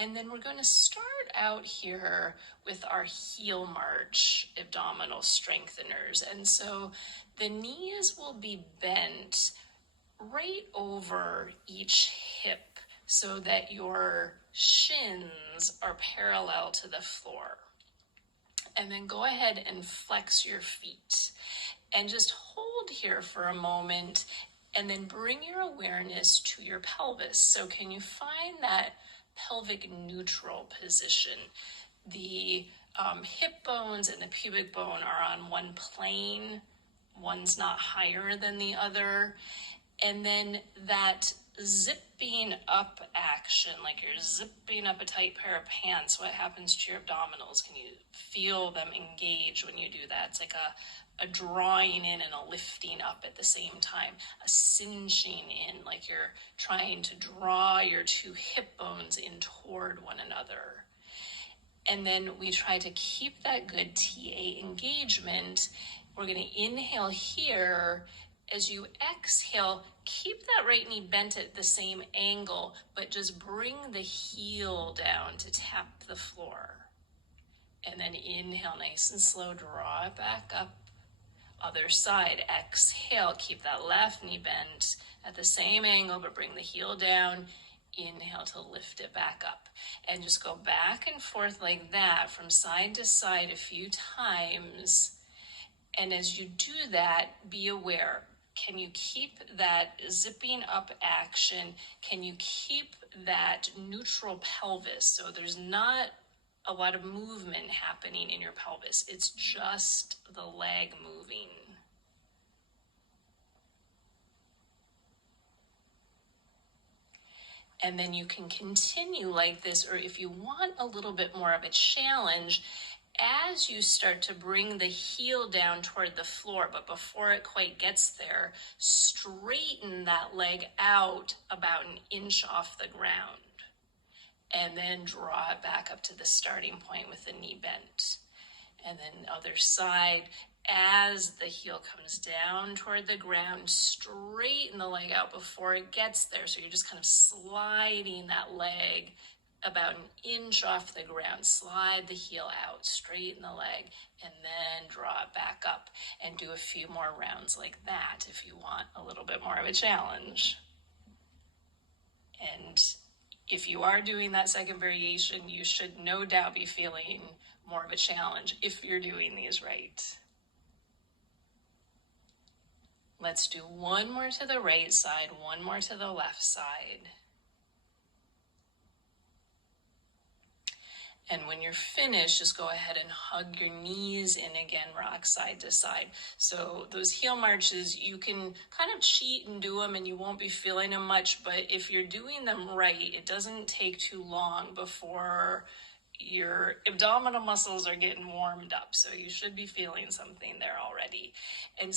And then we're going to start out here with our heel march abdominal strengtheners. And so the knees will be bent right over each hip so that your shins are parallel to the floor. And then go ahead and flex your feet and just hold here for a moment and then bring your awareness to your pelvis. So can you find that pelvic neutral position? The hip bones and the pubic bone are on one plane. One's not higher than the other. And then that zipping up action, like you're zipping up a tight pair of pants, what happens to your abdominals? Can you feel them engage when you do that? It's like a drawing in and a lifting up at the same time, a cinching in, like you're trying to draw your two hip bones in toward one another. And then we try to keep that good TA engagement. We're going to inhale here. As you exhale, keep that right knee bent at the same angle, but just bring the heel down to tap the floor. And then inhale nice and slow, draw it back up. Other side, exhale, keep that left knee bent at the same angle, but bring the heel down. Inhale to lift it back up. And just go back and forth like that from side to side a few times. And as you do that, be aware. Can you keep that zipping up action? Can you keep that neutral pelvis? So there's not a lot of movement happening in your pelvis. It's just the leg moving. And then you can continue like this, or if you want a little bit more of a challenge, as you start to bring the heel down toward the floor, but before it quite gets there, straighten that leg out about an inch off the ground. And then draw it back up to the starting point with the knee bent. And then other side, as the heel comes down toward the ground, straighten the leg out before it gets there. So you're just kind of sliding that leg about an inch off the ground. Slide the heel out, straighten the leg, and then draw it back up. And do a few more rounds like that if you want a little bit more of a challenge. And if you are doing that second variation, you should no doubt be feeling more of a challenge if you're doing these right. Let's do one more to the right side, one more to the left side. And when you're finished, just go ahead and hug your knees in again, rock side to side. So those heel marches, you can kind of cheat and do them and you won't be feeling them much, but if you're doing them right, it doesn't take too long before your abdominal muscles are getting warmed up. So you should be feeling something there already. And